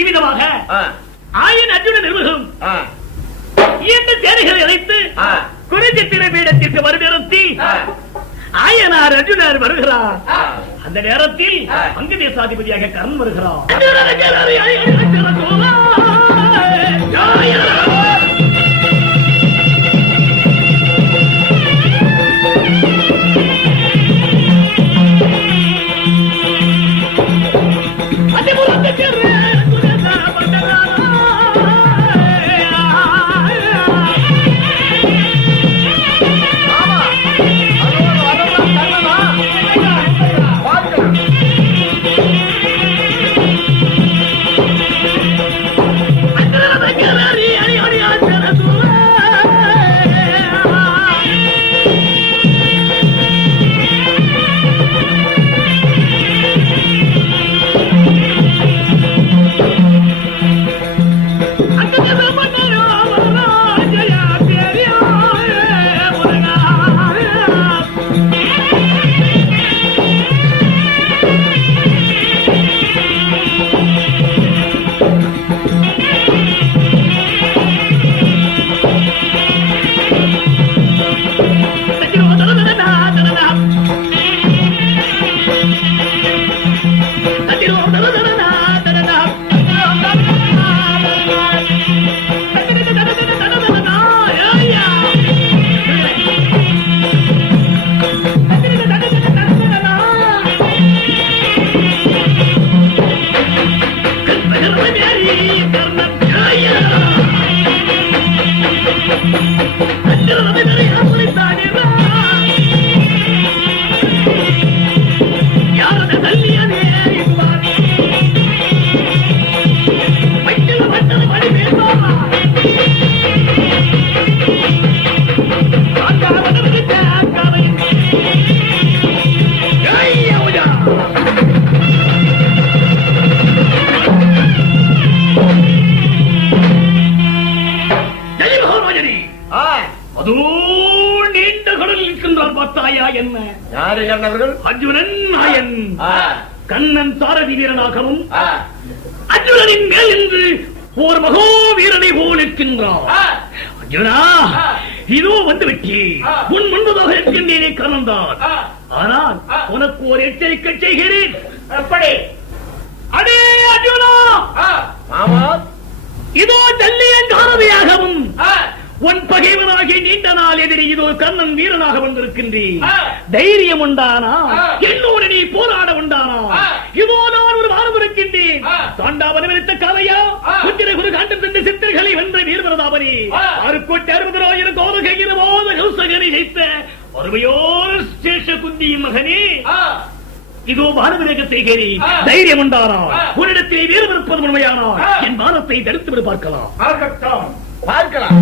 இவ்விதமாக ஆயன் அர்ஜுன நிர்வாகம் இரண்டு சேனைகளை அழைத்து குறிஞ்சித்திரை பீடத்திற்கு வருநிறுத்தி ஆயனார் அர்ஜுனர் வருகிறார். அந்த நேரத்தில் அங்கு தேசாதிபதியாக கர்ணன் வருகிறார். அர்ஜுனன் நாயன் கண்ணன் சாரதி வீரனாகவும் அர்ஜுனனின் மேல் என்று ஒரு மகோ வீரனை போல் இருக்கின்றான். அர்ஜுனா, இதோ வந்து விட்டே உன் முன்பதாக இருக்கின்றேனே கர்ணன்தான். ஆனால் உனக்கு ஒரு எச்சரிக்கை செய்கிறேன். அடே அர்ஜுனா, இதோ ஜல்லியன் சாரதியாகவும் உன் பகைவனாகி நீண்ட நாள் எதிரி இதோ கர்ணன் வீரனாக வந்திருக்கின்றேன். தைரியம் உண்டானா என்னோடு நீ போராட உண்டானா? இதோ நான் ஒரு வாரம் இருக்கின்றேன். தாண்டாவனவிருத்த காலையா குத்திரை குரு காண்டம் சென்ற சித்தர்களை வென்ற வீரவரதாபனி 6,60,000 கோபகையின போத கௌசகனை ஜெயித்த ஒருமையோர் சேஷ குந்தியின் மகனே, இதோ வானவிவேக செய்கிறேன். தைரியம் உண்டானா உன்னிடத்திலே வீரம் இருப்பது உண்மையானால் என் வானத்தை தடுத்து விட பார்க்கலாம். பார்க்கலாம்.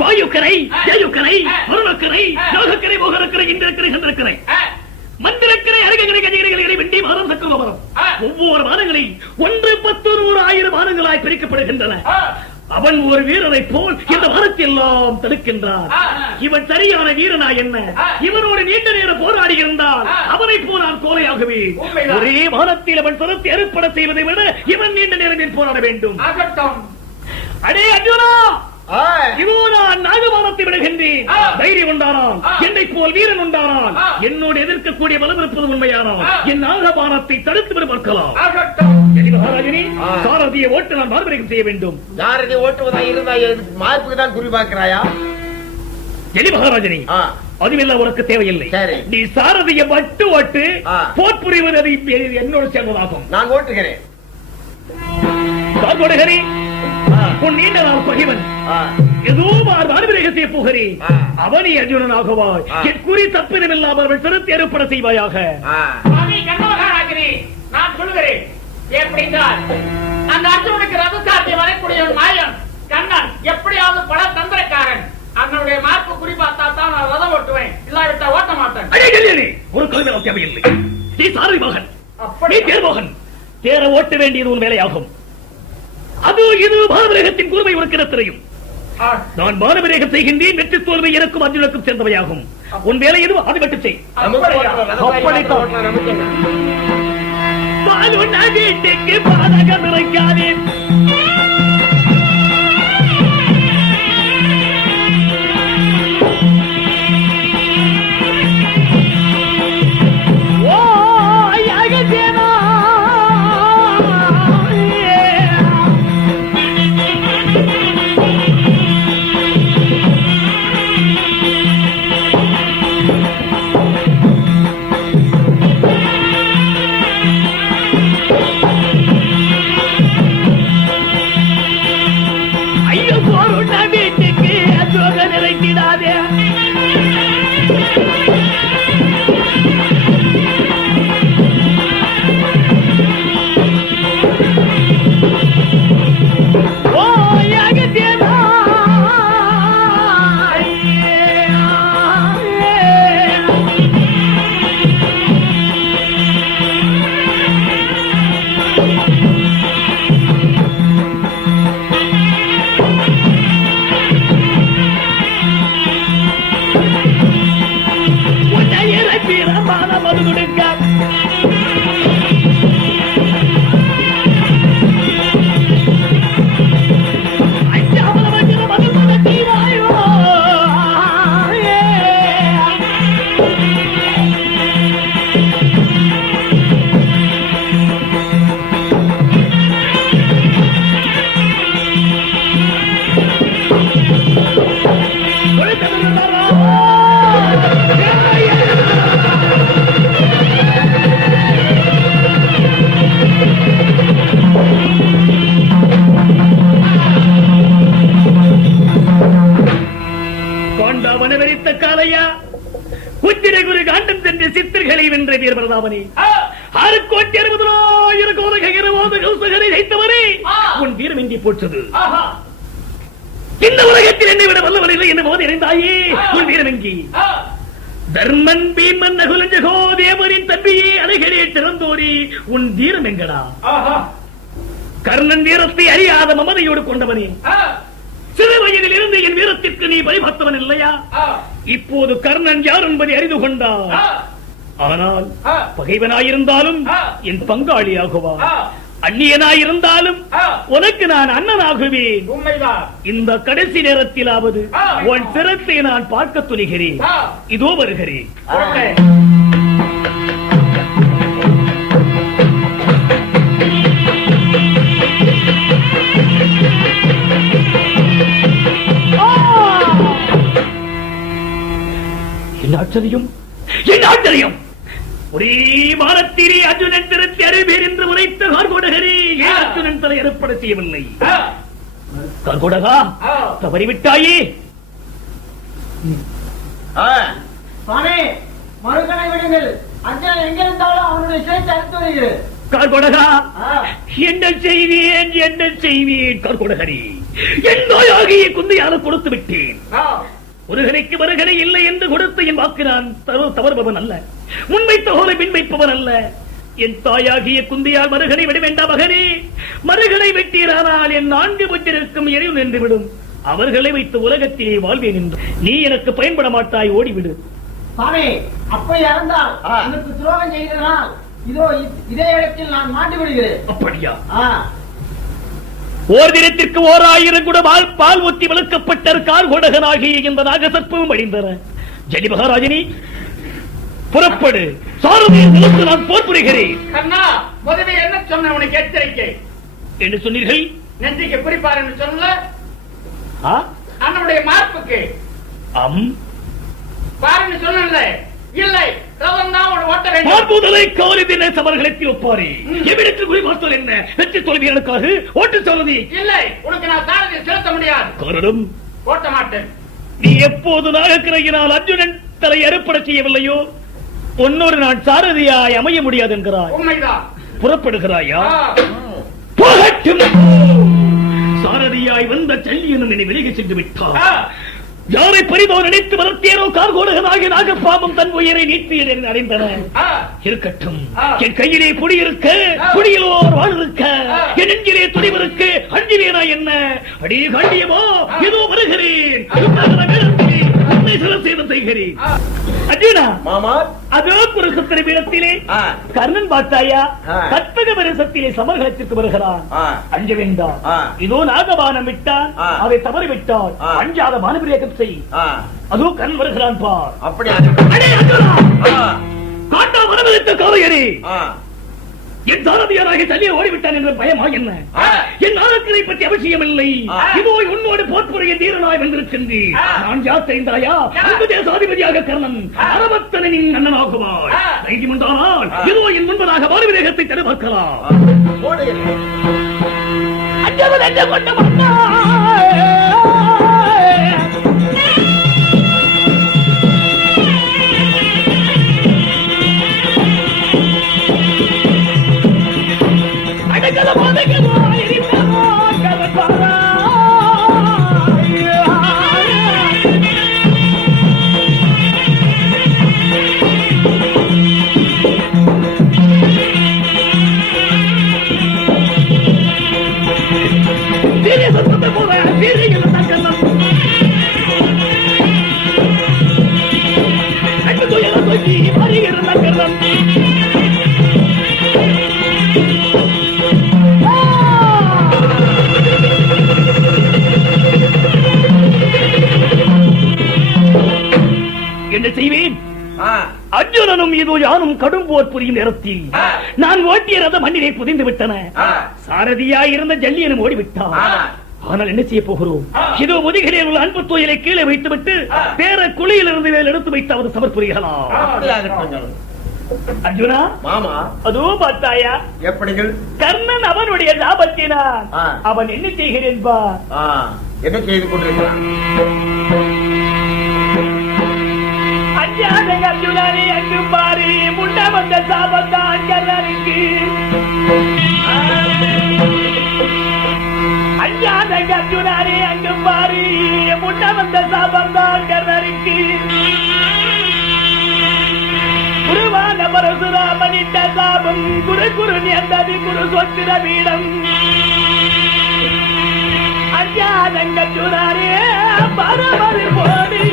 வாயுக்கரை, ஜெயுக்கரை, வருணக்கரை, நாகக்கரை, மோகரக்கரை, இந்திரக்கரை, சந்திரக்கரை, மந்திரக்கரை, அருகக்கரை, கஜகரை, வெண்டி மரம், சக்கர மரம், ஒவ்வொரு வானங்களை 1, 10, 100, 1000 வானங்களாய் பிரிக்கப்படுகின்றன. அவன் ஒரு வீரனை போல் இந்த வானத்தை எல்லாம் தடுக்கின்றான். இவன் சரியான வீரனா என்ன? இவனோடு நீண்ட நேரம் போராடி இருந்தால் அவனை போல் நான் கோலையாகவே. ஒரே வானத்தில் அவன் துரத்தி அறுப்பட செய்வதை விட இவன் நீண்ட நேரம் போராட வேண்டும். ஆகட்டும். அடே அர்ஜுனா, இதோ நான் நாகபானத்தை விடுகின்றேன். தைரியம் உண்டானான், என்னை போல் வீரன் உண்டானான், என்னோடு எதிர்க்கக்கூடிய பலம் இருப்பது உண்மையானான் என் நாகபானத்தை தடுத்து விட பார்க்கலாம். மகாராஜனே, சாரதியை ஓட்டு நான் மார்பரிகம் செய்ய வேண்டும். சாரதி ஓட்டுவதா இருந்தா மார்புக்கு தான் குறி பார்க்கிறாயா? எலி மகாராஜனே, அதுவெல்லாம் உனக்கு தேவையில்லை. நீ சாரதியை வட்டு ஓட்டு போர் புரிவது அது என்னோடு சேர்ந்ததாகும். நான் ஓட்டுகிறேன். உன் நீண்ட நாள் பகைவன் ஏதோ மார்பரிகம் செய்ய போகிறேன். அவனி அர்ஜுனனாகவாய் என் குறி தப்பினமில்லாமல் அவர்கள் திருத்தி ஏற்பட செய்வாயாக. நான் சொல்லுகிறேன், எப்படின்றால் அந்த அர்ஜுனுக்கு ரதசாரத்தை வரக்கூடிய மாயன் கண்ணன் எப்படியாவது பல தந்திரக்காரன். அண்ணனுடைய மார்க்கு குறி பார்த்தா தான் நான் ரதம் ஓட்டுவேன், இல்லாவிட்டா ஓட்ட மாட்டேன். ஒரு கல்வி தேவையில்லை. நீ சாரதி மகன், நீ தேர்மகன், தேர ஓட்ட வேண்டியது உன் வேலையாகும். அது இது மானவரேகத்தின் கூர்மை உனக்கு தெரியும். நான் மானவரேகம் செய்கின்றேன். வெற்றி தோல்வி எனக்கும் அர்ஜுனுக்கும் சேர்ந்தவையாகும். உன் வேலை எதுவும் அது மட்டும் செய். வீட்டுக்கு பாதகம் நிறைக்காதே. சித்தர்களை வென்ற வீர பிரதாபனே, 6,60,000 கோலகரை வைத்தவரே, உன் வீரம் எங்கே போற்றது? இந்த உலகத்தில் என்னை விட வல்லவரில்லை என்று போது இணைந்தாயே, உன் வீரம் எங்கே? தர்மன் பீமன் நகுலஞ்சகோ தேவரின் தம்பியே அலைகளே திறந்தோரி, உன் வீரம் எங்கடா? கர்ணன் வீரத்தை அறியாத மமதையோடு கொண்டவனே, சிறு வயதில் இருந்து என் வீரத்திற்கு நீ பரிபத்தவன் இல்லையா? இப்போது கர்ணன் யார் என்பதை அறிந்து கொண்டார். ஆனால் பகைவனாயிருந்தாலும் என் பங்காளியாகுவா, அந்நியனாயிருந்தாலும் உனக்கு நான் அண்ணனாகுவேன். இந்த கடைசி நேரத்திலாவது உன் சிரத்தை நான் பார்க்க துணிகிறேன். இதோ வருகிறேன். என்ன ஆச்சரியம்! ஒரே வாரத்திலே அர்ஜுனன் திருத்தி அறிவீர் என்று உரைத்த கார்கோடகரே, ஏன் அர்ஜுனன் தலை ஏற்பட செய்யவில்லை? கார்கோடகா, தவறிவிட்டாயே. மறுகணை விடுங்கள். அர்ஜுனன் எங்கிருந்தாலும் அவனுடைய சிறைக்கு அறுத்து வருகிறேன். கார்கோடகா, என்ன செய்வேன் என்ன செய்வேன்? கார்கோடகரே, என் நோயாகிய குந்தையால கொடுத்து விட்டேன். ஒருகனைக்கு மறுகனை இல்லை என்று கொடுத்து என் வாக்கு நான் தவறுபவன் அல்ல, முன்வைத்த ஹோலை பின்வைப்பவன் அல்ல. என் தாயாகிய குந்தியால் மறுகனை விட வேண்டாம் மகனே. மறுகனை வெட்டீரானால் என் 4 புத்திரருக்கும் எரிவு நின்றுவிடும். அவர்களை வைத்து உலகத்திலே வாழ்வேன் என்று நீ எனக்கு பயன்பட மாட்டாய், ஓடிவிடு. சாமி, அப்படி இறந்தால் எனக்கு துரோகம் செய்ததனால் இதோ இதே இடத்தில் நான் மாட்டி விடுகிறேன். அப்படியா? ஓர் தினத்திற்கு 1000 குடம் பால் ஊற்றி வளர்க்கப்பட்ட கார்கோடகனாகிய இந்த நாகசர்ப்பமும் அழிந்தன. ஜெனி மகாராஜனி, புறப்படு. சாரதியை நிறுத்து, நான் போர் புரிகிறேன். கண்ணா, முதவே என்ன சொன்ன உனக்கு எச்சரிக்கை என்று சொன்னீர்கள்? நெஞ்சிக்கு குறிப்பார் என்று சொல்ல அண்ணனுடைய மார்புக்கு பாருன்னு சொன்ன இல்லை, ரதம் தான் ஓட்ட வேண்டும். பார்ப்பதலை காவலி தின சமர்களில் ஒப்பாரி. எவ்விடத்தில் குறிப்பார்த்தல் என்ன? வெற்றி தோல்விகளுக்காக ஓட்டு சாரதி இல்லை, உனக்கு நான் சாரதியை செலுத்த முடியாது. காரணம், ஓட்ட மாட்டேன். நீ எப்போது நாகக்கிரையினால் அர்ஜுனன் தலை அறுப்பட செய்யவில்லையோ ஒன்னொரு நாள் சாரதியாய் அமைய முடியாது என்கிறாய். உண்மைதான். புறப்படுகிறாயா? போகட்டும். சாரதியாய் வந்த செல்லியனும் என்னை விலகி சென்று விட்டார். யாரை பரிதோ நினைத்து வளர்த்தேனோ கார்கோடகனாகிய நாகப்பாம்பம் தன் உயிரை நீட்டி அறிந்தன. இருக்கட்டும், என் கையிலே குடியிருக்க, குடியிலோர் வாழ்க்க, என் நெஞ்சிலே துணிவிருக்க, அஞ்சினேனா என்ன? அடியே காண்டியமோ, ஏதோ வருகிறேன். செய்கிறேன். அர்ஜுனா, அதோ குருசத்திர பீடத்திலே கர்ணன் பார்த்தாயா? கற்பக வருஷத்திலே சமர்கலத்திற்கு வருகிறான். அஞ்ச வேண்டாம். இதோ நாகபானம் விட்டான், அதை தவறி விட்டான். அஞ்சாத மானபிரேகம் செய். அதோ கண் வருகிறான் பார். அப்படி காட்டா மனமிருத்த காவையரே, என் சாரதியாராக தள்ளிய ஓடிவிட்டான் என்ற பயமா என்ன? என் நாகத்தினை பற்றி அவசியம் இல்லை. இதோ உன்னோடு போர்ப்புறைய தீரனாய் வந்திருக்கின்றேன். நான் யார் தெரிந்தாயா? அந்த தேசாதிபதியாக கர்ணன் அரவத்தனின் அண்ணனாகுவாய். தைரியமுண்டானால் இதோ என் முன்பதாக மாறுவிரேகத்தை தடுப்பார்க்கலாம். அஞ்சவன் என்ன கொண்ட மன்னா, என்ன செய்வேன்? அர்ஜுனனும் இதோ யானும் கடும் போர் புரியும் நேரத்தில் நான் ஓட்டிய ரதம் மண்ணிலே புதைந்து விட்டன. சாரதியாய் இருந்த ஜல்லியனும் ஓடிவிட்டான். ஆனால் என்ன செய்ய போகிறோம்? இதோ முதுகிலே உள்ள அன்பு தோயலை கீழே வைத்துவிட்டு வேற குழியிலிருந்து வேல் எடுத்து வைத்து அவர் சமர் புரிகலாம். அர்ஜுனா, மாமா, அதோ பார்த்தாயா? எப்படிகள்? கர்ணன் அவனுடைய லாபத்தினான் அவன் என்ன செய்கிறேன் பா? என்ன செய்து கொண்டிருக்கிறான்? அர்ஜுனனை அங்கு பாரு, முன்ன வந்த சாபத்தான் கர்ணனுக்கு. அர்ஜுனனை அங்கு பாரு, முன்ன வந்த சாபத்தான் கர்ணனுக்கு. குருவான பரசுராமனின் சாபம் குரு குரு நேர்ந்தது குரு சொத்திர வீடம். அர்ஜுனனே பரவரு போடி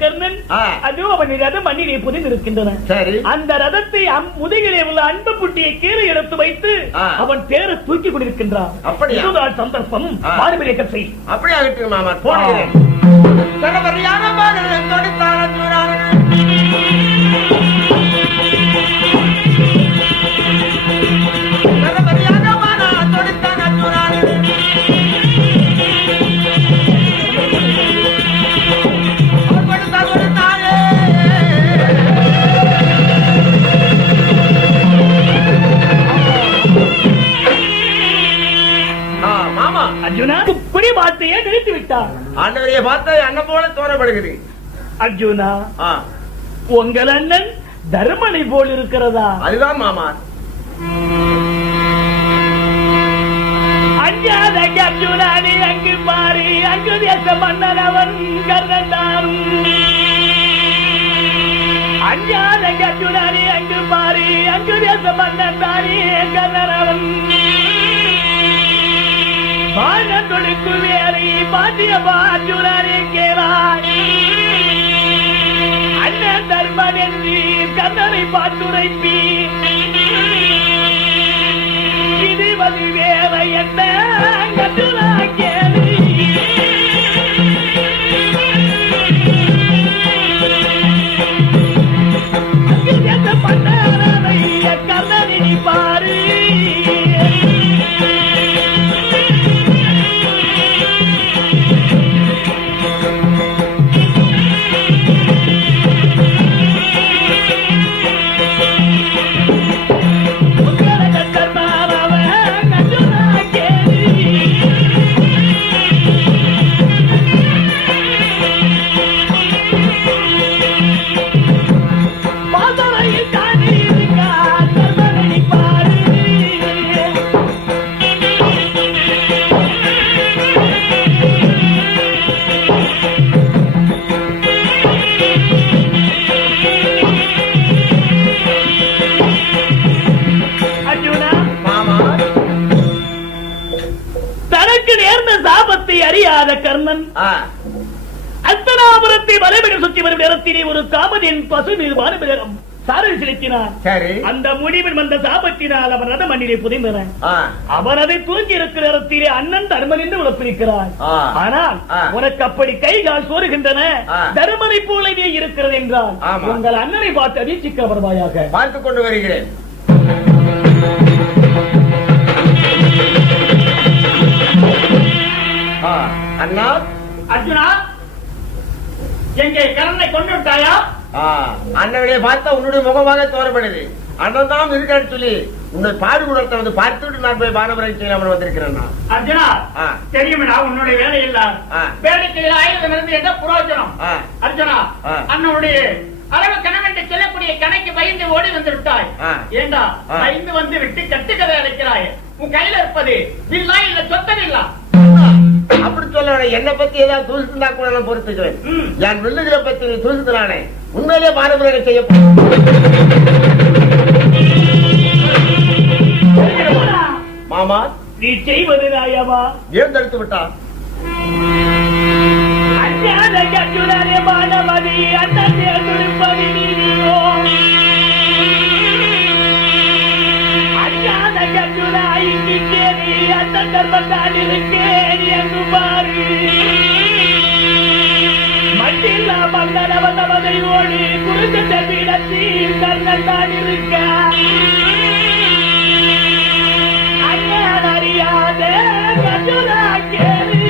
கர்ணன் அதோ அவன் ரதம் மண்ணிலே புதைந்திருக்கின்றன. அந்த ரதத்தை முதுகிலே உள்ள அன்பு புட்டியை கீழே எடுத்து வைத்து அவன் பேரை தூக்கி கொண்டிருக்கின்றான். இதுதான் சந்தர்ப்பம். மாறுபிரேக்கம் செய். அப்படி ஆகட்டும் மாமா, போடுகிறேன். விட்டார். ஆண்டவரையை பார்த்தா அண்ணன் போல தோணப்படுகிறது. அர்ஜுனா, ஆ, உங்கள் அண்ணன் தர்மனை போல் இருக்கிறதா? அதுதான் மாமா. அஞ்சாத அர்ஜுனானே அங்கு பாரி, அங்கு தேச மன்னன் அவன் கர்ணன். அஞ்சாத அர்ஜுனானே அங்கு பாரி, அங்கு தேச மன்னன் தானே கர்ணன் அவன். பானத்தொடுக்கு வேலை பாட்டிய பாஜுனானே கேளாய். அண்ணன் தர்மன் என்று கர்ணனை பார்த்துரைப்பி, இதுவது வேற என்ன கட்டுனா கேளு. பண்ணாரை கர்ணனை பாரு. அறியாத கர்ணன் அஸ்தனாபுரத்தை வலைபடி சுற்றி வரும் நேரத்திலே ஒரு காமதின் பசு மீது வானபேரம் சாரல் செலுத்தினார். அந்த முடிவில் வந்த சாபத்தினால் அவன் ரத மண்ணிலே புதைந்தனர். அவன் அதை தூங்கி இருக்கிற நேரத்திலே அண்ணன் தர்மன் என்று உழப்பிருக்கிறார். ஆனால் உனக்கு அப்படி கைகால் சோறுகின்றன, தர்மனை போலவே இருக்கிறது என்றால் உங்கள் அண்ணனை பார்த்து அதிர்ச்சிக்க வருவாயாக. பார்த்துக் கொண்டு வருகிறேன். அண்ணா, அர்ஜுனா, எங்கே கர்ணனை கொண்டு விட்டாயா? அண்ணனையே பார்த்தா உன்னுடைய முகமாக தோறப்படுது. அண்ணன் தான் இருக்கான்னு சொல்லி உன்னை பாடுபுடத்தை வந்து பார்த்துட்டு நான் போய் வானவரை செய்யாமல் வந்திருக்கிறேன். அர்ஜுனா, தெரியுமா உன்னுடைய வேலை இல்ல வேலைக்கையில் ஆயுதம் இருந்து என்ன புரோஜனம்? அர்ஜுனா, அண்ணனுடைய அளவு கணவன் சொல்லக்கூடிய கணக்கு பயந்து ஓடி வந்து விட்டாய். ஏண்டா பயந்து வந்து விட்டு கட்டுக்கதை அழைக்கிறாய்? உன் கையில இருப்பது வில்லா இல்ல சொத்தம் இல்ல? அப்படி சொல்ல என்னை பத்தி ஏதாவது தூசிந்தா கூட நான் பொறுத்துக்கிறேன். என் வில்லுகிற பத்தி நீ தூசித்தனானே உண்மையிலே பாரம்பரிய செய்ய மாமா. நீ செய்வது நாயமா? ஏன் தடுத்து விட்டா? அஞ்சாத மாணவதி அண்ணன் துடிப்பதி நீதியோ. அஞ்சாத கட்டுனா இங்கே நீ அண்ணன் தர்மத்தான் இருக்கேன் என்று பாரு. மட்டில்லா மன்னன் அவன் அவதை ஓடி குருந்த பீடத்தில் கர்ணன் தான் இருக்க. அண்ணன் அறியாத கட்டுனா கேள்வி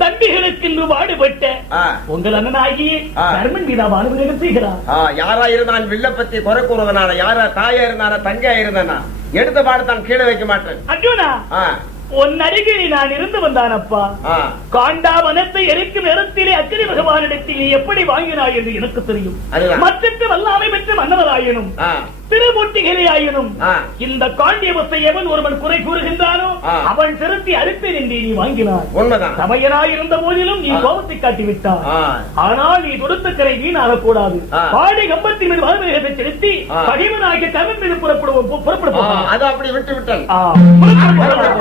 தம்பிகளுக்கு பாடுபட்ட உங்கள் அண்ணனாகி தர்மன் மீதா பாடுபடுகிறது செய்கிறார். யாரா இருந்தான் வில்ல பத்தி குறை கூறுவதனால, யாரா தாயா இருந்தானா தங்கையா இருந்தானா எடுத்த பாடத்தான் கீழே வைக்க மாட்டேன். அர்ஜுனா, உன் அருகில் நான் இருந்து வந்தானப்பா. காண்டாவனத்தை எரிக்கும் நேரத்திலே அக்கினி பகவானிடத்தில் நீ எப்படி வாங்கினாய் என்று எனக்கு தெரியும். மற்றற்று வல்லாமை பெற்ற மன்னவராயனும் திருமூர்த்திகளே ஆயினும் ஆ. இந்த காண்டியவத்தை எவன் ஒருவன் குறை கூறுகின்றானோ ஆ. அவன் திருத்தி அறுப்பேன் என்று நீ வாங்கினார். உண்மைதான். சபையனாய் இருந்த போதிலும் நீ கோபத்தை காட்டிவிட்டார். ஆ. ஆனால் நீ தொடுத்த கரை வீணாக கூடாது. ஆ. பாடி கம்பத்தின் மீது வலவேகத்தை செலுத்தி ஆ. பகைவனாகிய கவன் மீது புறப்படுவோம். அது அப்படி விட்டு விட்டேன். புறப்படுவோம்.